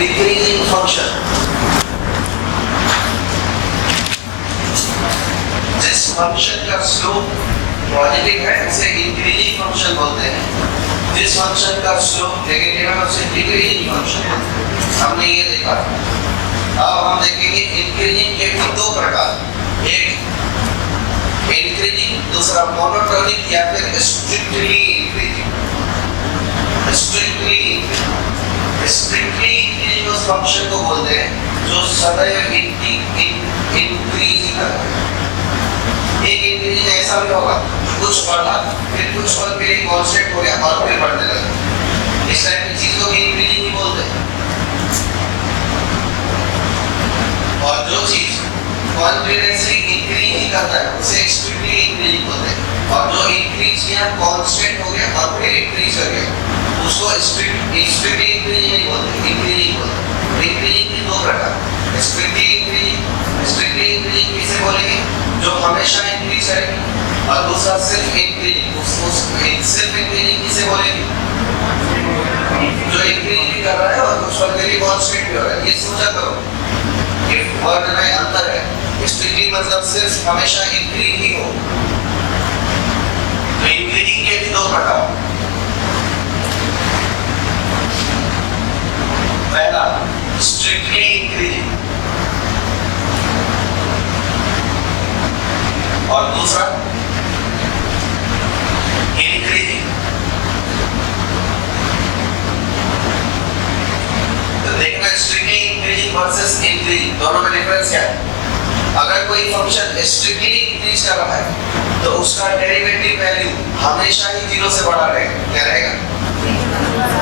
Decreasing function, जिस function का slope positive है उसे इंक्रीजिंग फंक्शन बोलते हैं, जिस फंक्शन का स्लोप नेगेटिव है उसे डिक्रीजिंग फंक्शन बोलते हैं। हमने ये देखा। अब हम देखेंगे इंक्रीजिंग के भी दो प्रकार, एक इंक्रीजिंग, दूसरा मोनोटोनिक या फिर स्ट्रिक्टली इंक्रीजिंग। स्ट्रिक्टली इंक्रीजिंग उस फंक्शन को बोलते हैं जो सदैव इंक्रीज कर रहा है। एक इंक्रीज ऐसा भी होगा कुछ बढ़ा फिर कुछ पल के लिए कांस्टेंट हो गया और फिर बढ़ने लगा, इस टाइप की चीज को इंक्रीजिंग ही बोलते हैं। और जो चीज कॉन्टिन्यूअसली इंक्रीज ही करता है उसे स्ट्रिक्टली इंक्रीजिंग बोलते हैं, और जो इंक्रीज किया कांस्टेंट हो गया और फिर इंक्रीज कर गया उसको स्ट्रिक्टली इंक्रीजिंग नहीं बोलते, इंक्रीजिंग बोलते हैं। इंक्रीजिंग के दो प्रकार, स्ट्रिक्टली इंक्रीजिंग किसे बोलेंगे, जो हमेशा इंक्रीज करेगी, और दूसरा सिर्फ इंक्रीजिंग, सिर्फ इंक्रीजिंग किसे बोलेंगे, जो इंक्रीज भी कर रहा है और कुछ पल के लिए कांस्टेंट भी हो रहा है। ये सोचा करो, ये वर्ड में अंतर है। स्ट्रिक्टली मतलब सिर्फ हमेशा इंक्रीज ही हो। तो इंक्रीजिंग के भी दो प्रकार, पहला स्ट्रिक्टली इंक्रीजिंग और दूसरा इंक्रीजिंग। तो देखना स्ट्रिक्टली इंक्रीजिंग वर्सेस इंक्रीजिंग दोनों में डिफरेंस क्या है। अगर कोई फंक्शन स्ट्रिक्टली इंक्रीज कर रहा है तो उसका डेरिवेटिव वैल्यू हमेशा ही 0 से बड़ा रहेगा। क्या रहेगा?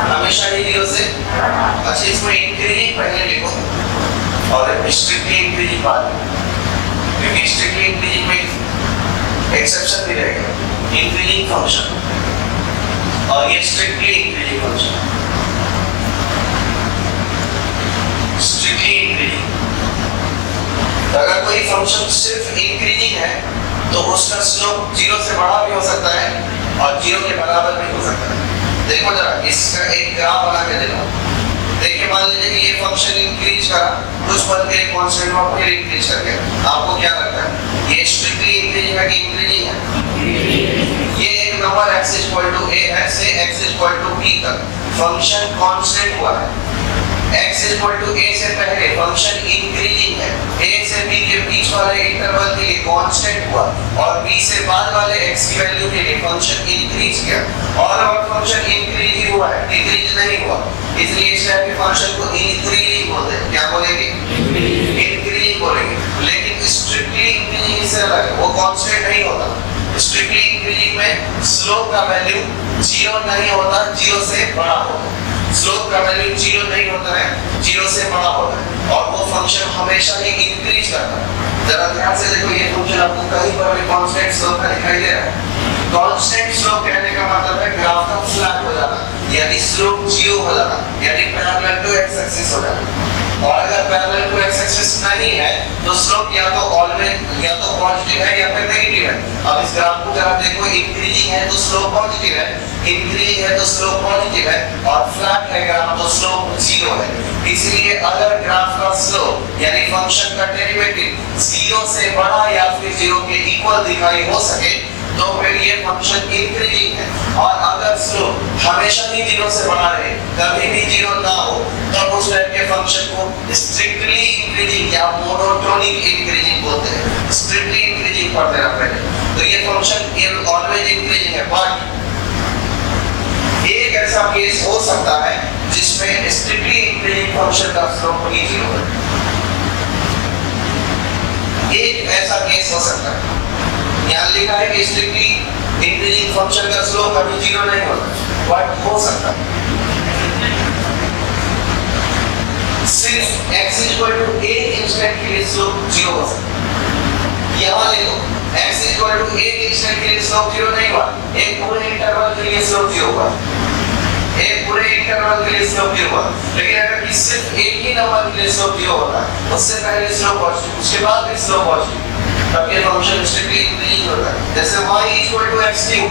हमेशा ही 0 से। अच्छा, इसमें इंक्रीजिंग पहले लिखो और स्ट्रिक्टली इंक्रीजिंग बाद में, क्योंकि स्ट्रिक्टली इंक्रीजिंग में एक्सेप्शन भी रहेगा, इंक्रीजिंग फंक्शन और ये strictly increasing function. Strictly increasing, अगर कोई फंक्शन सिर्फ इंक्रीजिंग है तो उसका स्लोप 0 से बड़ा भी हो सकता है और 0 के बराबर भी हो सकता है। देखो जरा, इसका एक ग्राफ बना के देखो। देखिए, मान लीजिए कि ये फंक्शन इंक्रीज करा, कुछ पल के कांस्टेंट में फिर इंक्रीज कर गया। आपको क्या लगता है, ये स्ट्रिक्टली इंक्रीजिंग है कि इंक्रीजिंग है? ये एक नंबर x = a है से x = b तक फंक्शन कांस्टेंट हुआ है। x = a से पहले फंक्शन इंक्रीजिंग है, a से b के बीच वाले इंटरवल के लिए कांस्टेंट हुआ, और b से बाद वाले x की वैल्यू के लिए फंक्शन इंक्रीज किया। और फंक्शन इंक्रीज ही हुआ है, डिक्रीज नहीं हुआ, इसलिए इस टाइप के फंक्शन को इंक्रीजिंग बोलते हैं। क्या बोलेंगे? इंक्रीजिंग बोलेंगे। लेकिन स्ट्रिक्टली इंक्रीजिंग से अलग है, वो कांस्टेंट नहीं होता। स्ट्रिक्टली इंक्रीजिंग में स्लोप का वैल्यू 0 नहीं होता, 0 से बड़ा होता है। स्लोप का वैल्यू 0 नहीं होता है, 0 से बड़ा होता है, और वो फंक्शन हमेशा ही इंक्रीज करता है। जरा ध्यान से देखो, ये फंक्शन आपको कहीं पर भी कांस्टेंट स्लोप का दिखाई दे रहा है। कांस्टेंट स्लोप कहने का मतलब है ग्राफ का फ्लैट हो जाना, यानी स्लोप 0 हो जाना, यानी पैरेलल टू एक्स एक्सिस हो जाना। और अगर पैरेलल टू एक्स एक्सिस नहीं है तो स्लोप या तो ऑलवेज या तो पॉजिटिव है या फिर नेगेटिव है। अब इस ग्राफ को जरा देखो, इंक्रीजिंग है तो स्लोप पॉजिटिव है, इंक्रीजिंग है तो स्लोप पॉजिटिव है, और फ्लैट है ग्राफ तो स्लोप 0 है। इसलिए अगर ग्राफ का स्लोप यानी फंक्शन का डेरिवेटिव 0 से बड़ा या फिर 0 के इक्वल दिखाई हो सके तो फिर ये फंक्शन इंक्रीजिंग है। और अगर स्लोप हमेशा ही 0 से बड़ा रहे, कभी भी 0 ना हो, तब उस टाइप के फंक्शन को स्ट्रिक्टली इंक्रीजिंग या मोनोटोनिक इंक्रीजिंग बोलते हैं। स्ट्रिक्टली इंक्रीजिंग पढ़ते हैं पहले, तो ये फंक्शन ऑलवेज इंक्रीजिंग है। बट एक ऐसा केस हो सकता है जिसमें स्ट्रिक्टली इंक्रीजिंग फंक्शन का स्लोप ही 0 है। एक ऐसा केस हो सकता है, यहाँ लिखा है कि स्ट्रिक्टली इंक्रीजिंग फंक्शन का स्लोप कभी 0 नहीं होता, बट हो सकता है। सिर्फ x = एक इंस्टेंट के लिए स्लोप 0 हो सकता है। यहाँ देखो, x = एक इंस्टेंट के लिए स्लोप 0 नहीं हुआ, एक पूरे इंटरवल के लिए स्लोप 0 हुआ, एक पूरे इंटरवल के लिए स्लोप 0 हुआ। लेकिन अगर सिर्फ एक ही नंबर के लिए स्लोप 0 होता, उससे पहले स्लोप पॉजिटिव, उसके बाद भी स्लोप पॉजिटिव, तब ये फंक्शन स्ट्रिक्टली इंक्रीजिंग होता है। जैसे y = x³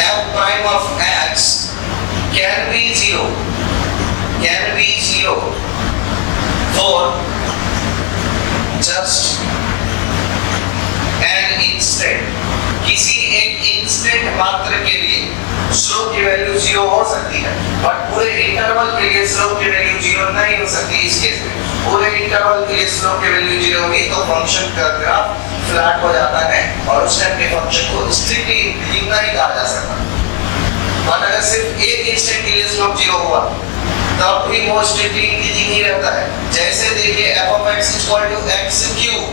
f prime of x can be zero for just an instant। किसी एक इंस्टेंट मात्र के लिए स्लोप की वैल्यू जीरो हो सकती है, बट पूरे इंटरवल के लिए स्लोप की वैल्यू जीरो नहीं हो सकती। इस केस में पूरे इंटरवल के लिए स्लोप की वैल्यू जीरो हुई तो फंक्शन का ग्राफ फ्लैट हो जाता है और उस टाइम के फंक्शन को स्ट्रिक्टली इंक्रीजिंग नहीं कहा जा सकता। और अगर सिर्फ एक इंस्टेंट के लिए स्लोप जीरो हुआ तब भी वो स्ट्रिक्टली इंक्रीजिंग ही रहता है। जैसे देखिए f of x equal to x cube,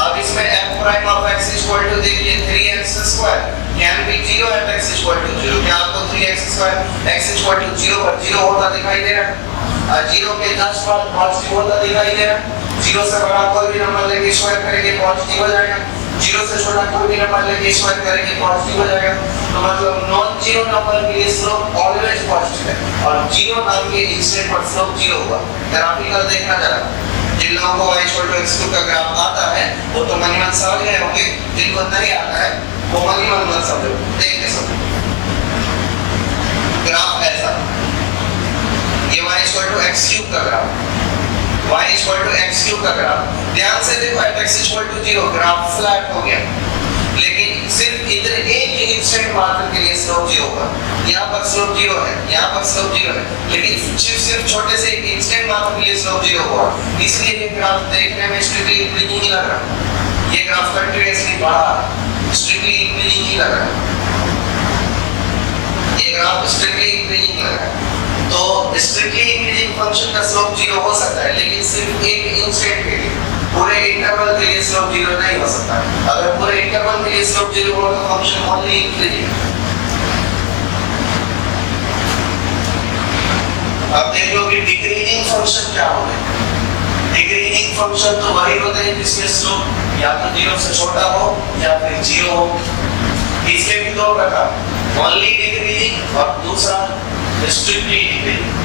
अब इसमें f prime of x equal to देखिए 3x square can be 0 at x equal to 0। क्या आपको 3x square x equal to 0 पर 0 होता दिखाई दे रहा है? 0 के 10 पर पॉजिटिव होता दिखाई दे रहा है। 0 से बड़ा कोई भी नंबर लेके स्क्वायर करेंगे पॉजिटिव हो जाएगा, 0 से छोटा कोई भी नंबर लेके स्क्वायर करेंगे पॉजिटिव हो जाएगा। तो मतलब नॉन जीरो नंबर के लिए स्लोप ऑलवेज पॉजिटिव है और जीरो नाम के इंस्टेंट पर स्लोप जीरो हुआ। ग्राफिकल देखना जरा, जिन लोगों को y equal to x cube का ग्राफ आता है वो तो मनी मन समझ गए होंगे, जिनको नहीं आता है वो मनी मन मत समझो। देखते सब ग्राफ ऐसा, ये y equal to x cube का graph, y equal to x cube का ग्राफ, ध्यान से देखो x equal to 0 graph flat हो गया, लेकिन सिर्फ इधर एक इंस्टेंट मात्र के लिए स्लोप जीरो होगा। यहाँ पर स्लोप जीरो है, यहाँ पर स्लोप जीरो है, लेकिन सिर्फ छोटे से एक इंस्टेंट मात्र के लिए स्लोप जीरो हुआ, इसलिए ये ग्राफ देखने में स्ट्रिक्टली इंक्रीजिंग ही लग रहा है। ये ग्राफ कंटीन्यूअसली बढ़ा, स्ट्रिक्टली इंक्रीजिंग ही लग रहा है। ये ग्राफ स्ट्रिक्टली इंक्रीजिंग लग रहा है। तो स्ट्रिक्टली इंक्रीजिंग फंक्शन का स्लोप जीरो हो सकता है, लेकिन सिर्फ एक इंस्टेंट के लिए, पूरे इंटरवल के लिए स्लोप जीरो नहीं हो सकता। अगर पूरे इंटरवल के लिए स्लोप जीरो हो तो फंक्शन ओनली इंक्रीजिंग। अब देख लो कि डिक्रीजिंग फंक्शन क्या होगा। डिक्रीजिंग फंक्शन तो वही होते हैं जिसमें स्लोप या तो जीरो से छोटा हो या फिर जीरो हो। इसके भी दो प्रकार, ओनली डिक्रीजिंग और दूसरा स्ट्रिक्टली डिक्रीजिंग।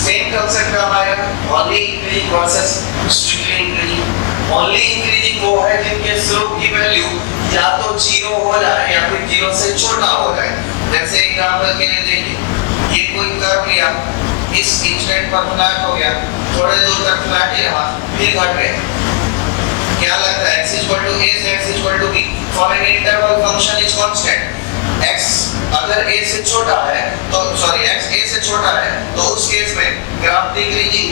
सेम कंसेप्ट का आएगा, only increasing versus strictly increasing. Only increasing वो है जिनके स्लोप की वैल्यू या तो जीरो हो जाए या फिर जीरो से छोटा हो जाए। जैसे एग्जांपल के लिए देखिए, ये कोई कर्व लिया, इस इंस्टेंट पर फ्लैट हो गया, थोड़े दूर तक फ्लैट ही रहा, फिर घट गया। क्या लगता है x equal to a से x equal to b for an interval function is constant। x अगर a से छोटा है तो x a से छोटा है तो उस केस में ग्राफ डिक्रीजिंग,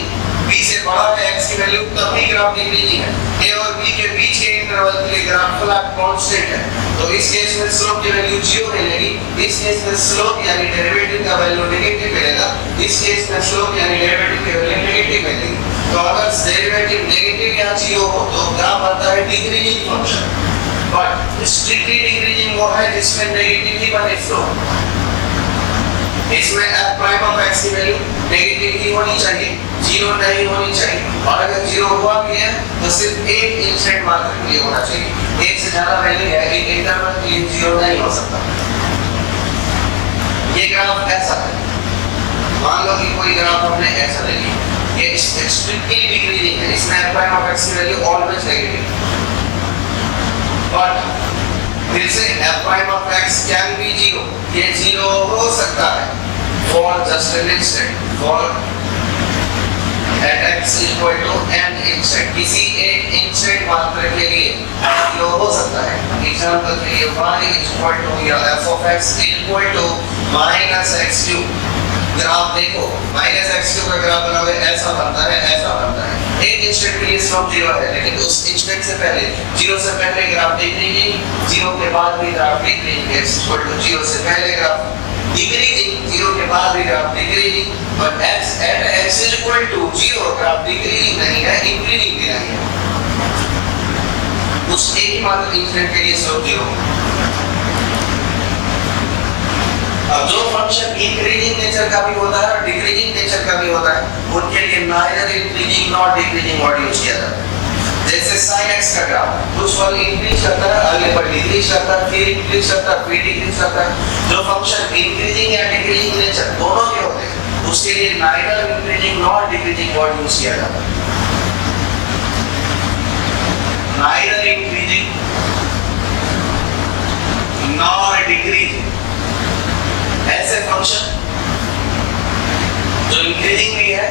b से बड़ा है x की वैल्यू तब भी ग्राफ डिक्रीजिंग है। a और b के बीच के इंटरवल के लिए ग्राफ फ्लैट कांस्टेंट है, तो इस केस में स्लोप की वैल्यू 0 मिलेगी। इस केस में स्लोप यानी डेरिवेटिव का वैल्यू नेगेटिव मिलेगा। इस केस में स्लोप यानी डेरिवेटिव की वैल्यू नेगेटिव मिलेगी। तो अगर डेरिवेटिव नेगेटिव या 0 हो तो ग्राफ बनता है decreasing function. But strictly decreasing वो है जिसमें नेगेटिव ही बने स्लोप। इसमें f प्राइम ऑफ x की वैल्यू नेगेटिव ही होनी चाहिए, 0 नहीं होनी चाहिए। और अगर 0 हुआ भी है तो सिर्फ एक इंस्टेंट मात्र के लिए होना चाहिए। एक से ज्यादा वैल्यू है एक इंटरवल के लिए 0 नहीं हो सकता। ये ग्राफ ऐसा है, मान लो कि कोई ग्राफ हमने ऐसा ले लिया, ये स्ट्रिक्टली डिक्रीजिंग है, इसमें f प्राइम ऑफ x की वैल्यू ऑलवेज नेगेटिव। बट फिर से f prime of x can be 0, ये 0 हो सकता है for just an instant, for at x equal to n instant, किसी एक इंस्टेंट मात्र के लिए 0 हो सकता है। एग्जांपल के लिए y इक्वल टू या f of x equal to minus x cube. Graph देखो, माइनस x क्यूब का ग्राफ बना हुआ है, ऐसा बनता है, ऐसा बनता है। एक इंस्टेंट के लिए स्लोप 0 है, लेकिन उस इंस्टेंट से पहले 0 से पहले ग्राफ डिक्रीजिंग, 0 के बाद भी graph decreasing. x equal to 0 से पहले ग्राफ डिक्रीजिंग, 0 के बाद भी graph decreasing. But x at x equal to 0 graph decreasing नहीं है, इंक्रीजिंग भी नहीं है। उस एक ही मात्र इंस्टेंट के लिए स्लोप 0। अब जो फंक्शन इंक्रीजिंग नेचर का भी होता है और डिक्रीजिंग नेचर का भी होता है, उनके लिए neither increasing not decreasing word use किया जाता है। जैसे sin x का ग्राफ, कुछ पल इंक्रीज करता है, अगले पल डिक्रीज करता है, फिर इंक्रीज करता है, फिर डिक्रीज करता है। जो फंक्शन इंक्रीजिंग या डिक्रीजिंग नेचर दोनों के होते हैं, उसके लिए neither increasing not decreasing word use किया जाता है। Neither increasing decreasing. ऐसे फंक्शन जो इंक्रीजिंग भी है,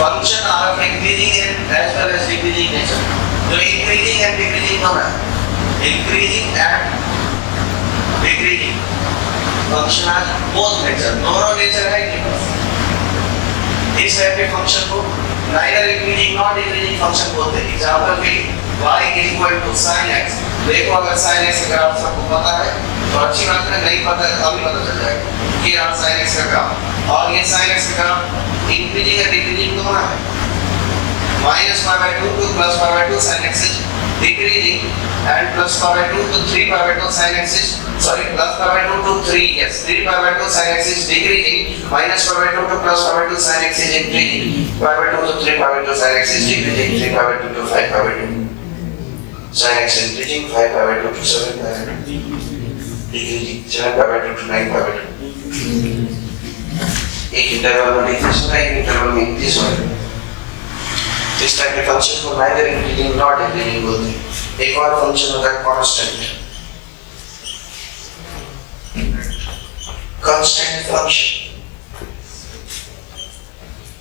function are of increasing and as well as decreasing nature. जो इंक्रीजिंग एंड डिक्रीजिंग दोनों है, increasing and decreasing function are both nature, दोनों नेचर है कि बस इस टाइप के फंक्शन को neither increasing not decreasing function बोलते हैं। एग्जांपल के y equal to sin x। देखो अगर sin x का ग्राफ सबको पता है तो अच्छी बात है, नहीं पता है तो अभी पता चल जाएगा कि यहाँ sin x का ग्राफ और ये sin x का ग्राफ इंक्रीजिंग या डिक्रीजिंग दोनों है। -π/2 to +π/2 sin x is decreasing and +π/2 to 3π/2 sin x is +π/2 to 3, yes, 3π/2 sin x is decreasing, -π/2 to +π/2 sin x is increasing, π/2 to 3π/2 sin x is decreasing, 3π/2 to 5π/2 sin x is increasing, 5π/2 to 7π/2 decreasing, 7π/2 to 9π/2। एक interval में decrease होता है, एक interval में increase होता है। इस type के फंक्शन को नाइदर इंक्रीजिंग नॉट डिक्रीजिंग बोलते हैं। एक और फंक्शन होता है कांस्टेंट। कांस्टेंट फंक्शन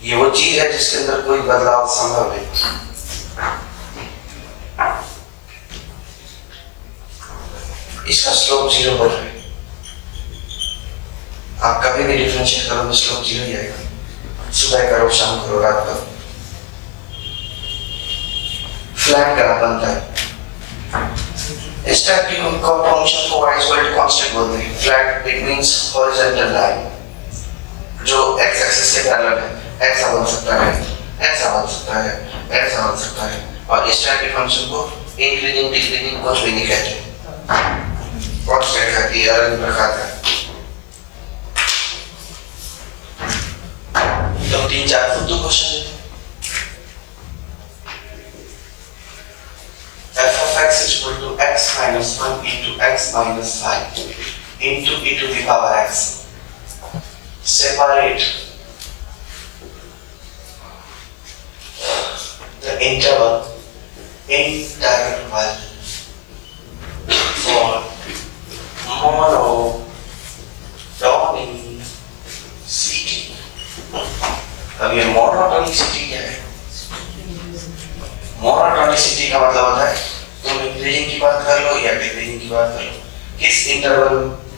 ये वो चीज है जिसके अंदर कोई बदलाव संभव है। इसका स्लोप 0 हो जाए, आप कभी भी डिफरेंशिएट करो तो स्लोप 0 ही आएगा। सुबह करो, शाम करो, रात करो, फ्लैट ग्राफ बनता है। इस टाइप की फंक्शन को y इक्वल टू कांस्टेंट बोलते हैं। Flat it means horizontal line जो x एक्सिस के पैरेलल है। ऐसा बन सकता है, ऐसा बन सकता है, ऐसा बन सकता है। और इस टाइप के फंक्शन को इंक्रीजिंग डिक्रीजिंग कुछ भी नहीं कहते, कांस्टेंट कहती है, अलग प्रकार का। तो 3-4 फुद्दू क्वेश्चन लेते हैं। f of x is equal to x minus 1 into x minus 5 into e to the power x. Separate the interval for monotonicity. अब ये monotonicity क्या है? मोनोटोनिसिटी का मतलब होता है तुम इंक्रीजिंग की बात कर लो या डिक्रीजिंग की बात कर लो, किस इंटरवल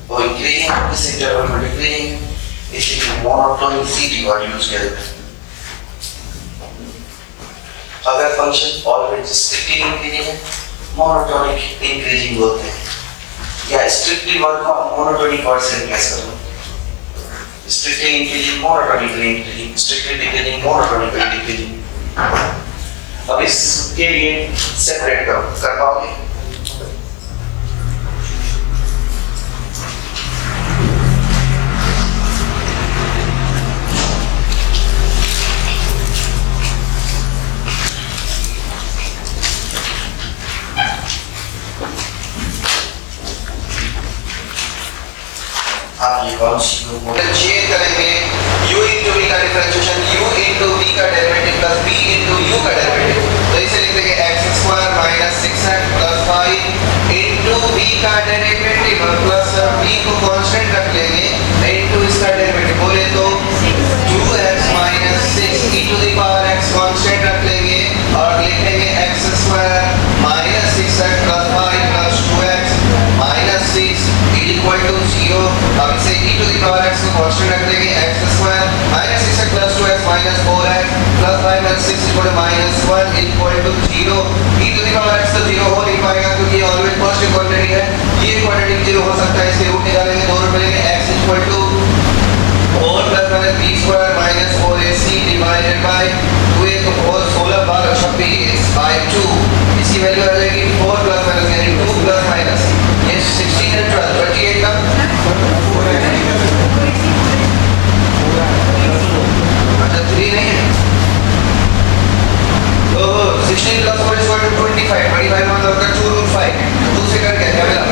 वो इंक्रीजिंग है, किस इंटरवल में डिक्रीजिंग है, इसलिए मोनोटोनिसिटी वर्ड यूज किया जाता है। अगर फंक्शन ऑलवेज स्ट्रिक्टली इंक्रीजिंग है मोनोटोनिक इंक्रीजिंग बोलते हैं, या स्ट्रिक्टली वर्ड को मोनोटोनिक वर्ड से रिप्लेस कर दो। Strictly increasing monotonically increasing, strictly decreasing monotonically decreasing. अब इसके लिए सेपरेट करो, कर पाओगे? आप ये कौन सी डिफरेंशिएट करेंगे? u into v का डिफरेंशिएशन u into v का derivative plus v into u का डेरिवेटिव, तो इसे लिख देंगे x square minus 6x plus 5 into v का डेरिवेटिव प्लस v को कांस्टेंट रख लेंगे into इसका डेरिवेटिव बोले तो 2x minus 6 e to the power x constant रख लेंगे और लिखेंगे x square minus 6x plus 5 plus 2x minus 6 equal to 0। अब इसे e to the power x को कांस्टेंट रख देंगे x square minus 6x plus 2x minus 4x plus 5 plus 6 equal to minus 1 equal to 0। e to the power x तो 0 हो नहीं पाएगा क्योंकि ऑलवेज पॉजिटिव क्वांटिटी है, ये क्वांटिटी 0 हो सकता है, इसके रूट निकालेंगे 2 रूट मिलेंगे x equal to 4 plus minus b square minus 4ac divided by 2a तो 4 16 12 26 बाय 2, इसकी वैल्यू आ जाएगी 4 प्लस माइनस यानी 2 प्लस माइनस ये 16 and 12 28 का अच्छा 3 नहीं है तो 16 प्लस 4 इक्वल टू 25 मतलब का 2 रूट 5 2 से कट गया क्या मिला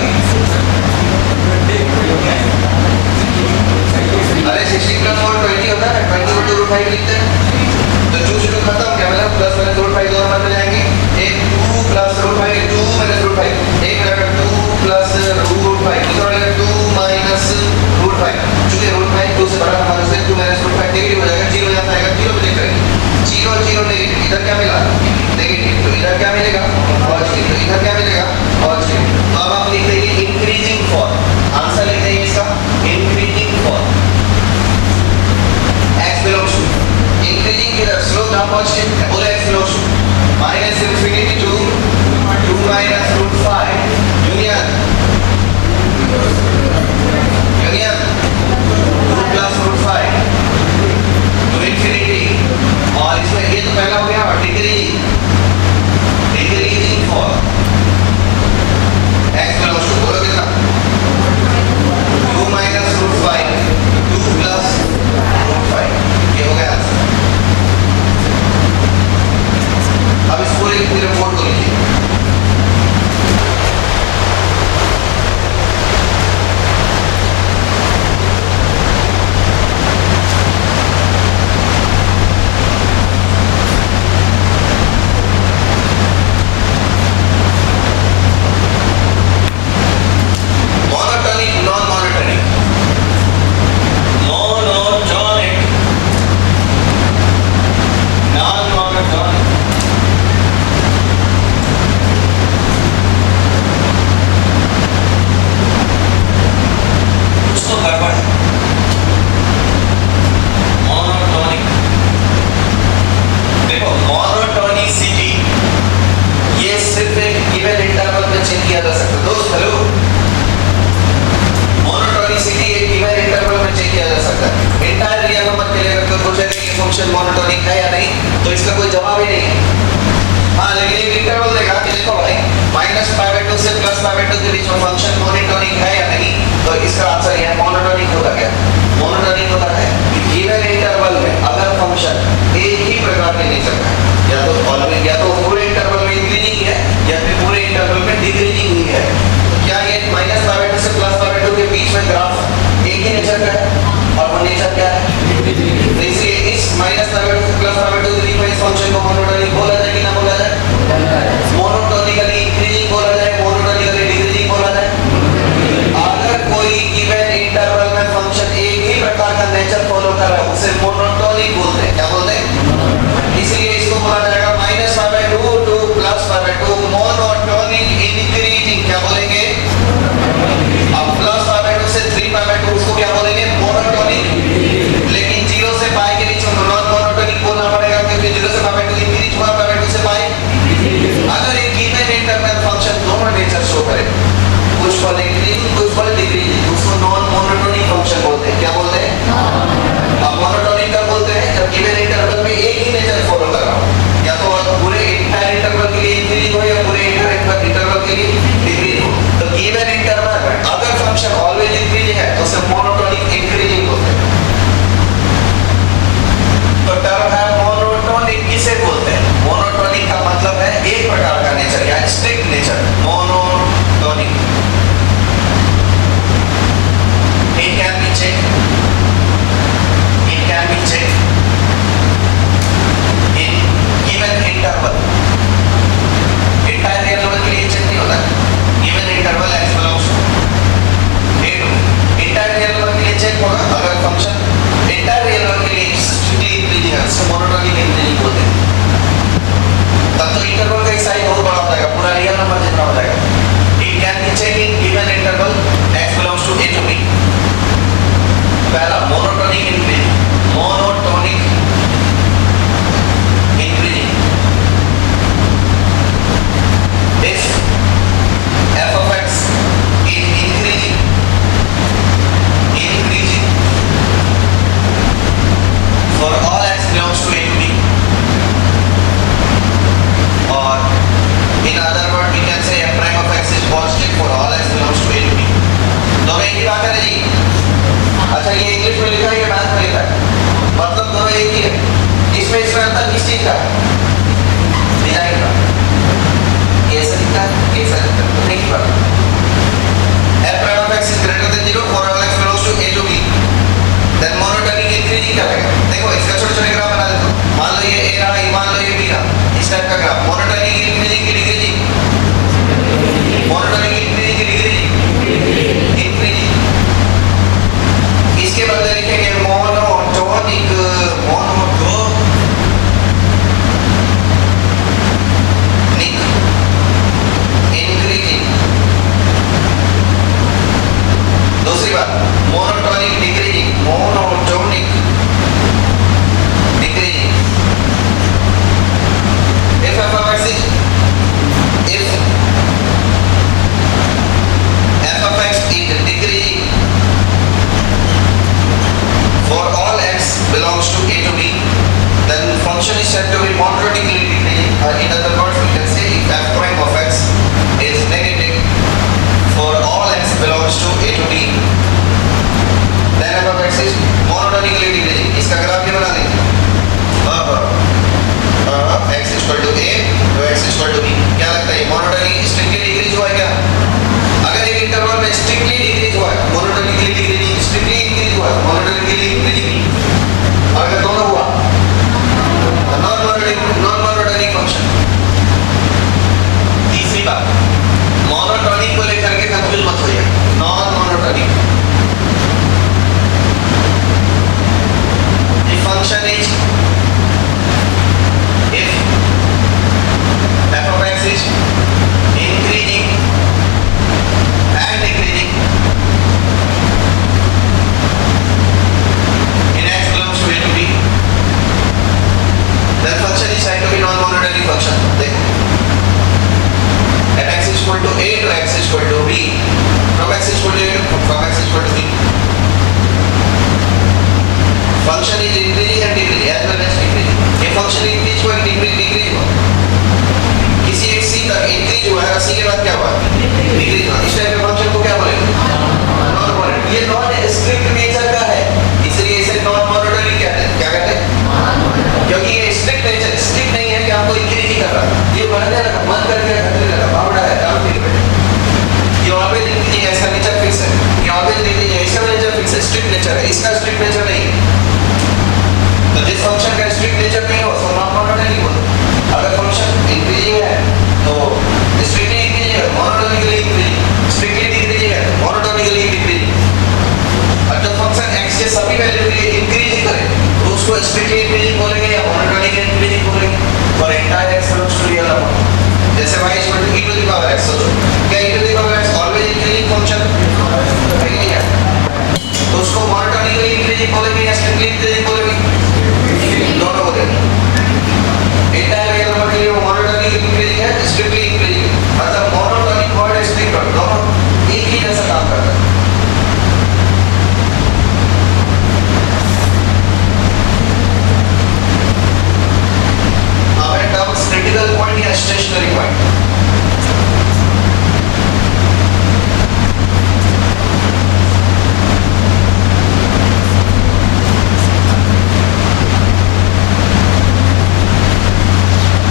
फंक्शन मोनोटोनिक है या नहीं, तो इसका कोई जवाब ही नहीं है। हाँ, लेकिन एक इंटरवल देगा कि देखो भाई -π/2 से +π/2 के बीच में फंक्शन मोनोटोनिक है या नहीं, तो इसका आंसर यह मोनोटोनिक होगा। क्या मोनोटोनिक होता है कि गिवन इंटरवल में अगर फंक्शन एक ही प्रकार के नेचर का है, या तो पूरे इंटरवल में इंक्रीजिंग है या फिर पूरे इंटरवल में डिक्रीजिंग ही है, तो क्या ये -π/2 से +π/2 के बीच में ग्राफ एक ही नेचर का है, और वो नेचर क्या है? तो इसलिए इस -π/2 से +π/2 के बीच में इस फंक्शन को मोनोटोनिक बोला जाए कि ना बोला जाए? मोनोटोनिकली इंक्रीजिंग बोला जाए, मोनोटोनिकली डिक्रीजिंग बोला जाए। अगर कोई गिवन इंटरवल में फंक्शन एक ही प्रकार का नेचर फॉलो कर रहा है, उसे मोनोटोनिक बोलते हैं। क्या बोलते हैं? इसलिए इसको बोला जाएगा -π/2 to +π/2 मोनोटोनिक इंक्रीजिंग। क्या बोलेंगे? अब +π/2 से 3π/2 उसको क्या बोलेंगे? मोनोटोनिक। लेकिन 0 से π के बीच में नॉन मोनोटोनिक बोलना पड़ेगा, क्योंकि 0 से π/2 इंक्रीज हुआ, π/2 से π। अगर एक गिवन इंटरवल फंक्शन दोनों नेचर शो करे, कुछ फॉल इंक्रीजिंग कुछ फॉल डिक्रीजिंग, उसको नॉन मोनोटोनिक फंक्शन बोलते हैं। क्या बोलते हैं? अब मोनोटोनिक का बोलते हैं जब गिवन इंटरवल में एक ही नेचर फॉलो कर रहा हो, या तो पूरे इंटायर इंटरवल के लिए इंक्रीजिंग हो या पूरे इंटरवल के लिए डिक्रीज हो। तो गिवन इंटरवल में अगर फंक्शन ऑलवेज इंक्रीजिंग है तो उसे मोनोटोनिक इंक्रीजिंग बोलते हैं। तो टर्म है मोनोटोनिक किसे बोलते हैं? मोनोटोनिक का मतलब है एक प्रकार का नेचर या strict nature, monotonic. Stationary point.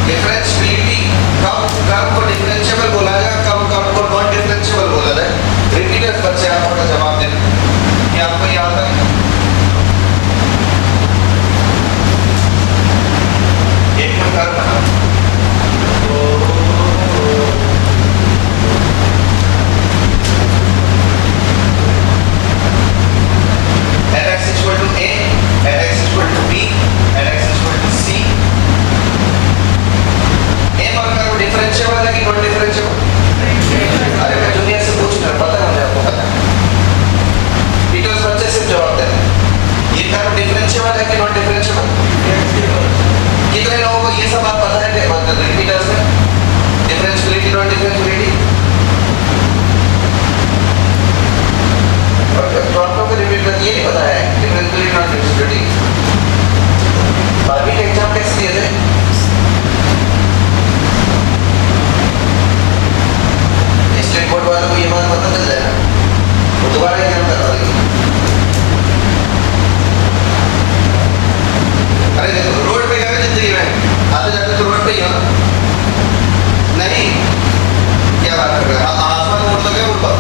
Differentiability कब कर्व को डिफरेंशिएबल बोला जाए, कब कर्व को नॉन डिफरेंशिएबल बोला जाए। रिपीटर्स बच्चे आप अपना जवाब देना कि आपको याद है। एक में कर्व बना x equal to a, x equal to b, x equal to c। Differentiable है कि नॉन डिफरेंशिएबल? अरे मैं दुनिया से पूछ रहा, पता है मुझे, आपको पता है। पीटर्स बच्चे सिर्फ जवाब देते हैं। ये कर्व डिफरेंशिएबल है कि नॉन डिफरेंशिएबल? कितने लोगों को ये सब बात पता है पीटर्स में? डिफरेंशियबिलिटी नॉन डिफरेंशियबिलिटी और तो आप लोगों को रिपीट कर, ये नहीं पता है डिफरेंशियबिलिटी नॉन डिफरेंशियबिलिटी। बारहवीं के एग्जाम कैसे दिए थे? स्टेट बोर्ड वालों को ये बात पता चल जाएगा, वो दोबारा एग्जाम करवा देंगे। अरे देखो, रोड पे गए जिंदगी में आते जाते तो रोड पे ही हो नहीं, क्या बात कर रहे हैं? आसमान में उड़ गए ऊपर।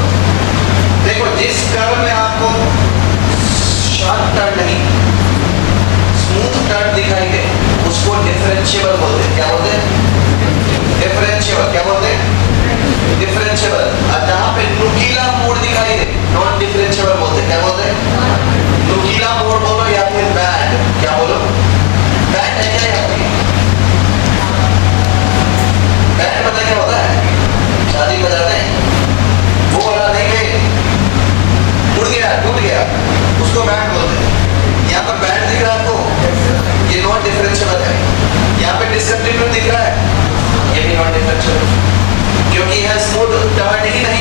देखो, जिस कर्व में आपको शार्प टर्न नहीं, स्मूथ टर्न दिखाई दे, उसको डिफरेंशिएबल बोलते हैं। क्या बोलते हैं? डिफरेंशिएबल। क्या बोलते हैं? डिफरेंशिएबल। और जहां पे नुकीला मोड़ दिखाई दे, नॉन डिफरेंशिएबल बोलते हैं। क्या बोलते हैं? नुकीला मोड़ बोलो या फिर बैंड। क्या बोलो? बैंड है क्या यहाँ पे? बैंड पता क्या होता है? शादी बजाते हैं वो वाला नहीं गए, उड़ गया, टूट गया, उसको बैंड बोलते हैं। यहाँ पर बैंड दिख रहा है आपको, ये नॉन डिफरेंशिएबल है। यहाँ पे डिसकंटिन्यूअस दिख रहा है, ये भी नॉन डिफरेंशिएबल, क्योंकि यह स्मूथ टर्न ही नहीं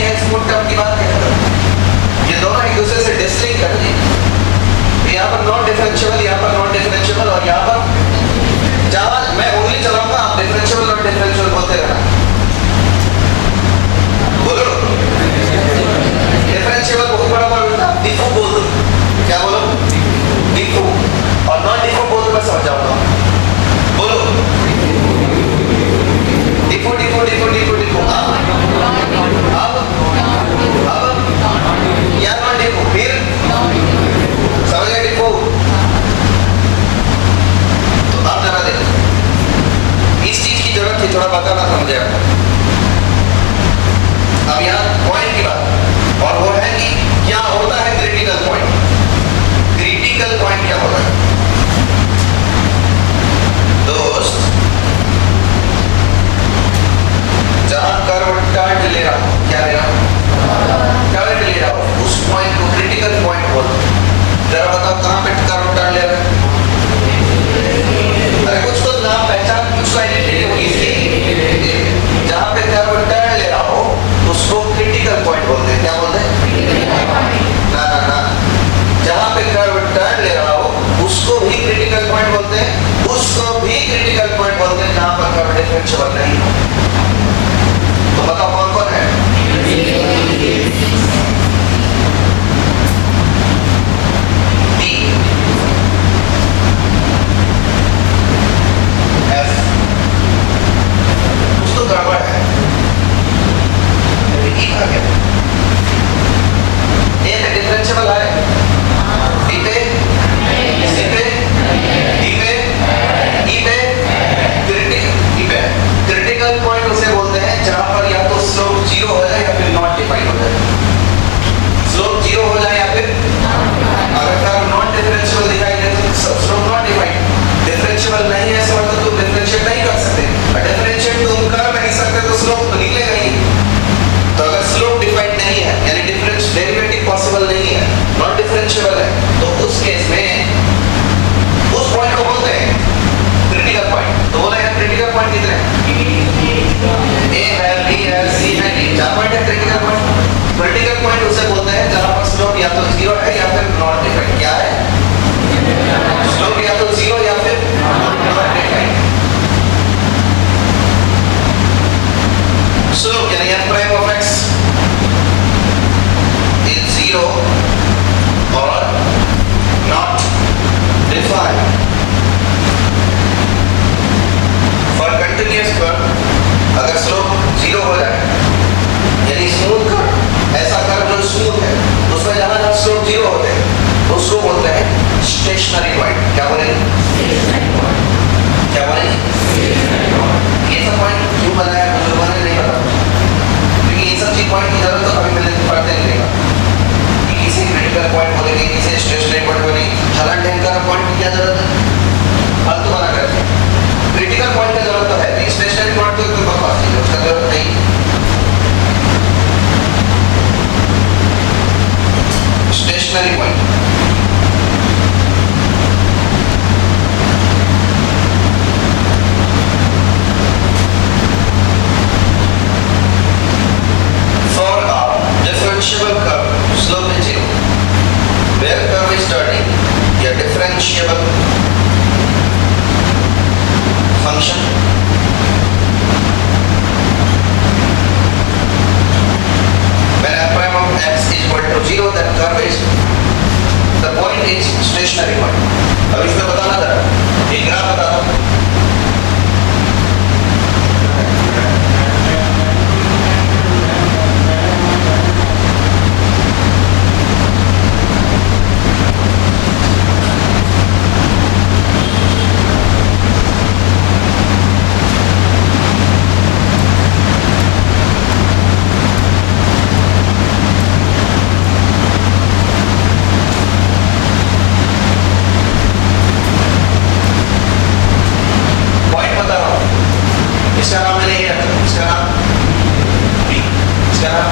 नाम,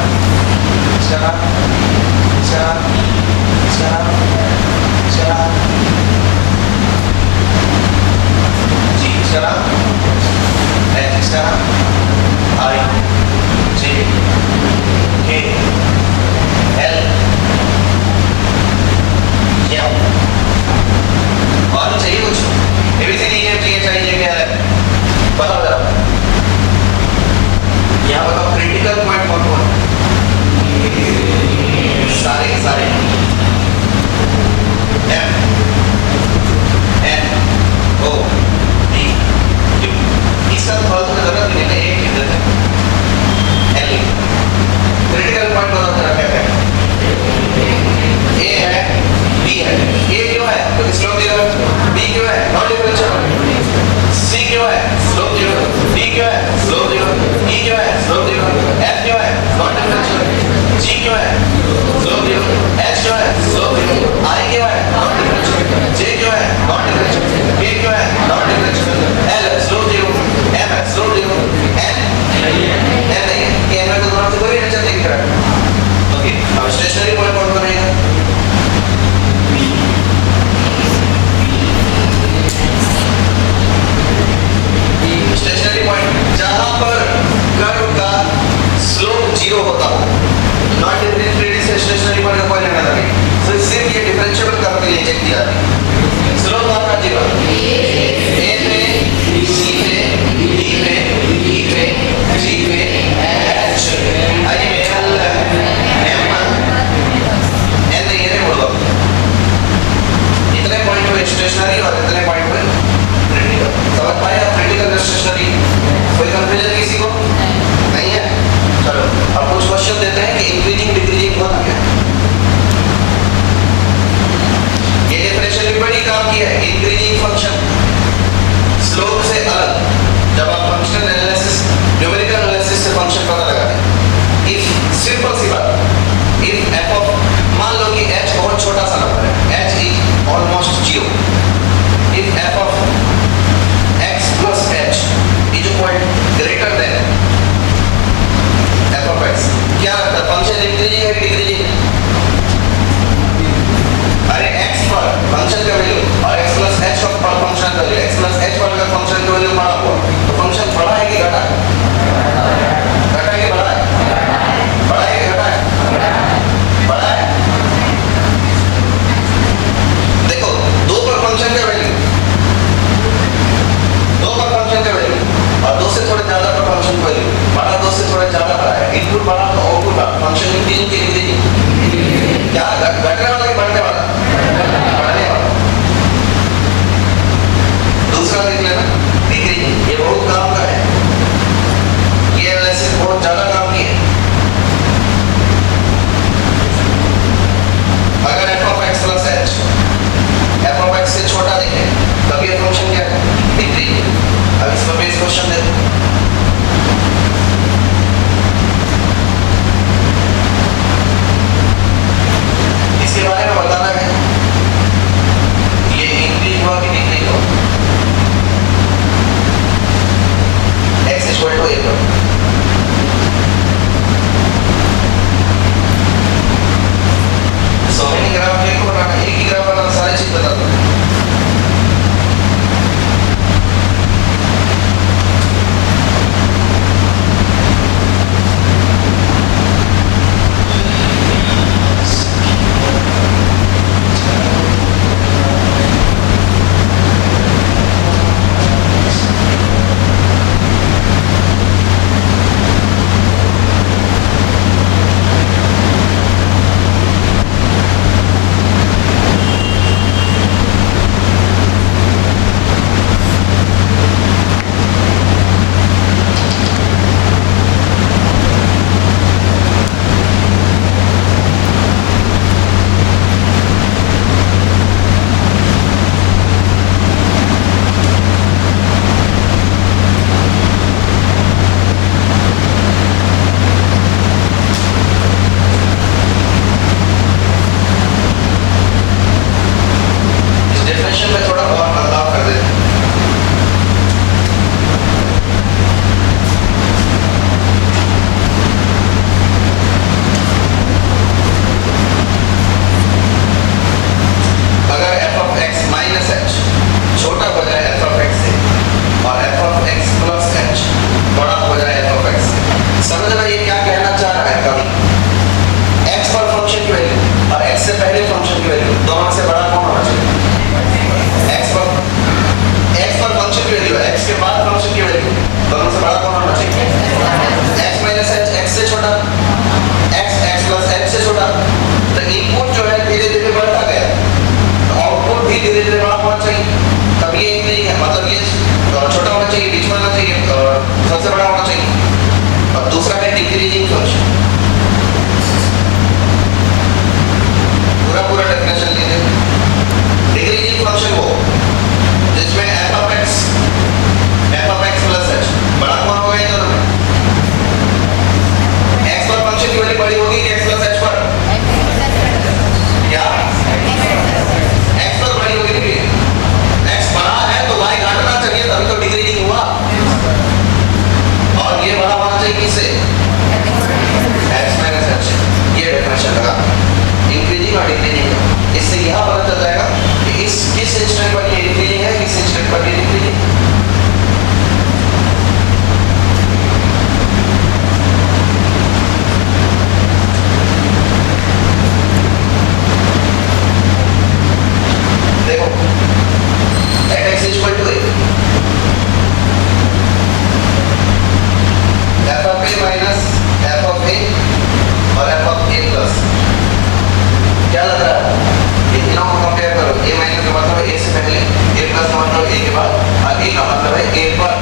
इसका नाम, इसका नाम, इसका नाम, इसका नाम, जी इसका नाम, एच इसका नाम, आई जे के एल एम। और चाहिए कुछ? एबीसीडी चाहिए क्या है बताओ जरा। यहाँ बताओ क्रिटिकल पॉइंट कौन कौन? सारे के सारे M N O D Q. इसका तो फालतू में जरूरत नहीं है, एक किधर है एल। क्रिटिकल पॉइंट बताओ जरा क्या है? ए है बी है। ए क्यों है? क्योंकि स्लोप जीरो है। बी क्यों है? Non differential. सी क्यों है? Slope zero. डी क्यों है? Slope zero. ई क्यों है? Slope zero. एफ क्यों है? Non differential. जी क्यों है? Slope zero. एच क्यों है? Slope zero. आई क्यों है? Non differential. जे क्यों है? Non differential. के क्यों है? Non differential. एल है स्लोप जीरो। एम है स्लोप जीरो। एन नहीं है। के में तो दोनों से कोई रिलेशन नहीं दिख रहा है। ओके, अब स्टेशनरी पॉइंट कौन बनेगा? स्टेशनरी पॉइंट जहां पर कर्व का स्लोप जीरो होता हो। नॉन डिफरेंशिएटेड से स्टेशनरी पॉइंट का कोई लेना नहीं। तो सिर्फ ये डिफरेंशिएबल कर्व के लिए चेक किया है। स्लोप आपका जीरो ए पे सी पे डी पे ई पे जी पे एच आई में एल एम एन नहीं है बोलो। इतने पॉइंट पे स्टेशनरी और इतने पॉइंट पे क्रिटिकल। समझ पाए आप? क्रिटिकल स्टेशनरी कोई कंफ्यूजन किसी को नहीं है? चलो अब कुछ क्वेश्चन देते हैं कि इंक्रीजिंग डिक्रीजिंग होता क्या है। ये डेफिनेशन भी बड़ी काम की है। इंक्रीजिंग फंक्शन स्लोप से अलग। जब आप फंक्शनल एनालिसिस न्यूमेरिकल एनालिसिस से फंक्शन पता लगाते हैं, इफ सिंपल सी बात, इफ एफ ऑफ मान लो कि h बहुत छोटा सा नंबर है, h is almost zero. If F of x plus h is greater than f of x, क्या लगता है फंक्शन इंक्रीजिंग है कि डिक्रीजिंग है? अरे x पर फंक्शन का वैल्यू और x plus h पर फंक्शन का वैल्यू, x plus h पर अगर फंक्शन का वैल्यू बड़ा हुआ तो फंक्शन बढ़ा है कि घटा है? घटा है कि बढ़ा है? बढ़ा है कि घटा है? बढ़ा है। देखो दो पर फंक्शन का वैल्यू, दो पर फंक्शन का वैल्यू और दो से थोड़े ज्यादा पर फंक्शन का वैल्यू बड़ा, दो से थोड़े ज्यादा बड़ा है। इनपुट बड़ा तो आउटपुट बड़ा। फंक्शन इंक्रीजिंग की डिक्रीजिंग क्या? घटने वाला कि बढ़ने वाला? बढ़ने वाला। दूसरा देख लेना डिक्रीजिंग। ये बहुत काम का है, ये एनालिसिस बहुत ज्यादा काम की है। अगर f of x plus h f of x से छोटा देखें तब ये फंक्शन क्या है? डिक्रीजिंग। अब इसमें बेस क्वेश्चन दे दो। इसके x से पहले फंक्शन की वैल्यू दोनों से बड़ा कौन होना चाहिए? x पर फंक्शन की वैल्यू, x के बाद फंक्शन की वैल्यू दोनों से बड़ा कौन होना चाहिए? x माइनस h, x से छोटा, x प्लस h से छोटा। तो इनपुट जो है धीरे धीरे बढ़ता गया, तो आउटपुट भी धीरे धीरे बड़ा होना चाहिए। तब ये इंक्रीजिंग है, मतलब ये छोटा होना चाहिए, बीच में होना चाहिए, सबसे बड़ा होना चाहिए। और दूसरा है डिक्रीजिंग फंक्शन। पूरा डेफिनेशन लीजिए। डिक्रीजिंग फंक्शन वो जिसमें f of x plus h बड़ा कौन होगा इन दोनों में? x पर फंक्शन की वैल्यू बड़ी होगी कि x प्लस h पर? क्या x पर बड़ी होगी? क्योंकि x बड़ा है तो y घटना चाहिए, तभी तो डिक्रीजिंग हुआ। और ये बड़ा होना चाहिए किससे? x minus h। ये डेफिनेशन लगा इंक्रीजिंग और डिक्रीजिंग। इससे यह पता चल जाएगा कि इस किस इंस्टेंट पर ये इंक्रीजिंग है, किस इंस्टेंट पर ये डिक्रीजिंग। देखो x equal to f of a minus f of a और f of a प्लस। क्या लग रहा है? ये तीनों को कंपेयर करो। a माइनस का मतलब है a से पहले, a प्लस का मतलब a के बाद, और a का मतलब है a पर।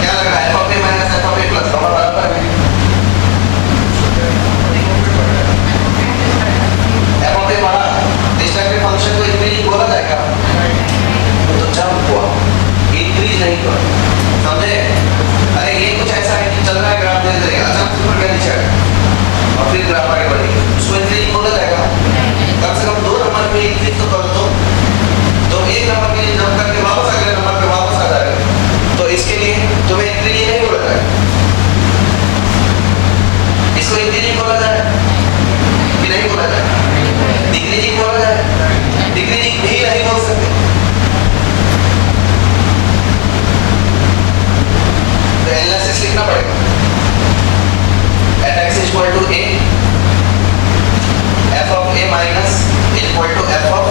क्या लग रहा है? f of a minus f of a plus दोनों बराबर है। f of a बड़ा इस टाइप के फंक्शन को इंक्रीजिंग बोला जाएगा? तो जंप हुआ, इंक्रीज नहीं हुआ, समझे? अरे ये कुछ ऐसा है कि चल रहा है ग्राफ धीरे धीरे, अचानक से ऊपर गया नीचे और फिर ग्राफ आगे बढ़ेगा, उसको इंक्रीजिंग बोला जाएगा? कम से कम 2 नंबर पे इंक्रीज तो कर दो, तो 1 नंबर के लिए जंप करके वापस अगले नंबर पे वापस आ जाएगा। तो इसके लिए तुम्हें इंक्रीजिंग नहीं बोला जाएगा, इसको इंक्रीजिंग बोला जाए कि नहीं बोला जाए? डिक्रीजिंग बोला जाए? डिक्रीजिंग भी नहीं बोल सकते। तो एनालिसिस लिखना पड़ेगा। at x equal to a f of a minus equal to f of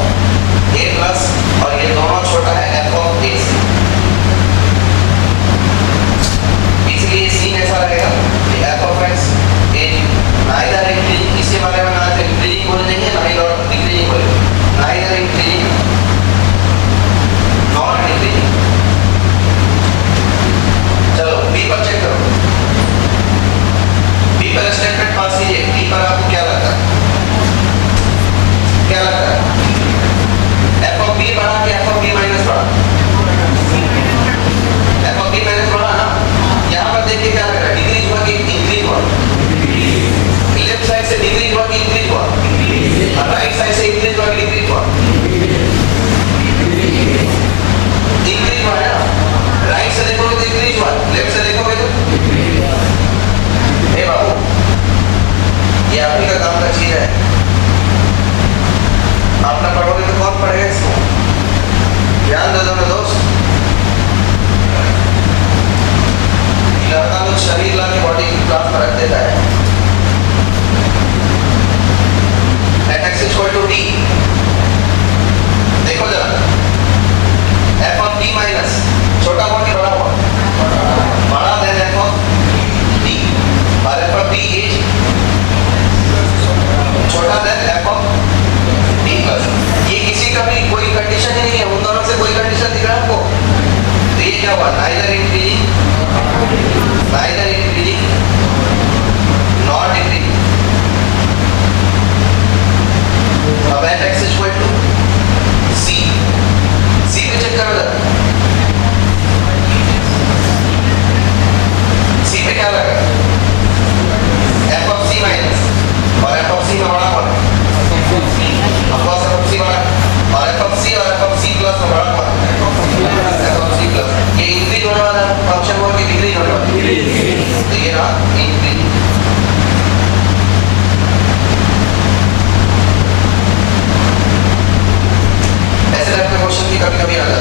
a plus, और ये दोनों छोटा है f of a से। इसलिए सीन ऐसा रहेगा कि f of x neither increasing, इसके बारे में ना तो इंक्रीजिंग बोले नहीं है, ना ही डिक्रीजिंग बोले, neither increasing nor decreasing। चलो b पर चेक करो, b पर स्टेटमेंट पास कीजिए। b पर आपको क्या लगता है? क्या लगता है? f of b बड़ा कि f of b माइनस बड़ा? f of b माइनस बड़ा ना। यहाँ पर देखिए क्या लग रहा है, डिक्रीज हुआ कि इंक्रीज हुआ? लेफ्ट साइड से डिक्रीज हुआ कि इंक्रीज हुआ? और राइट साइड से इंक्रीज हुआ कि डिक्रीज हुआ? इंक्रीज हुआ है ना। राइट से देखोगे तो इंक्रीज हुआ, लेफ्ट से देखोगे तो हे बाबू, ये आप ही का काम का चीज है, आप ना पढ़ोगे तो कौन पढ़ेगा इसको? ध्यान दे दो ना दोस्त। लड़का लोग शरीर ला के बॉडी की क्लास में रख देता है। at x equal to d, देखो जरा, f of d माइनस छोटा हुआ कि बड़ा हुआ? बड़ा देन f of d, और f of d इज छोटा than f of d plus. ये किसी का भी कोई कंडीशन ही नहीं है, उन दोनों से कोई कंडीशन दिख रहा है आपको? तो ये क्या हुआ? neither increasing nor decreasing। अब at x equal to c, c पे चेक करो जरा, c पे क्या लगा? f of c माइनस, और f of c में बड़ा कौन है? of course f of c बड़ा, और f of c और f of c प्लस में बड़ा कौन है? f of c plus. ये इंक्रीज होने वाला फंक्शन हुआ कि डिक्रीज होने वाला? तो ये रहा इंक्रीज। ऐसे टाइप के क्वेश्चन भी कभी कभी आ जाते हैं।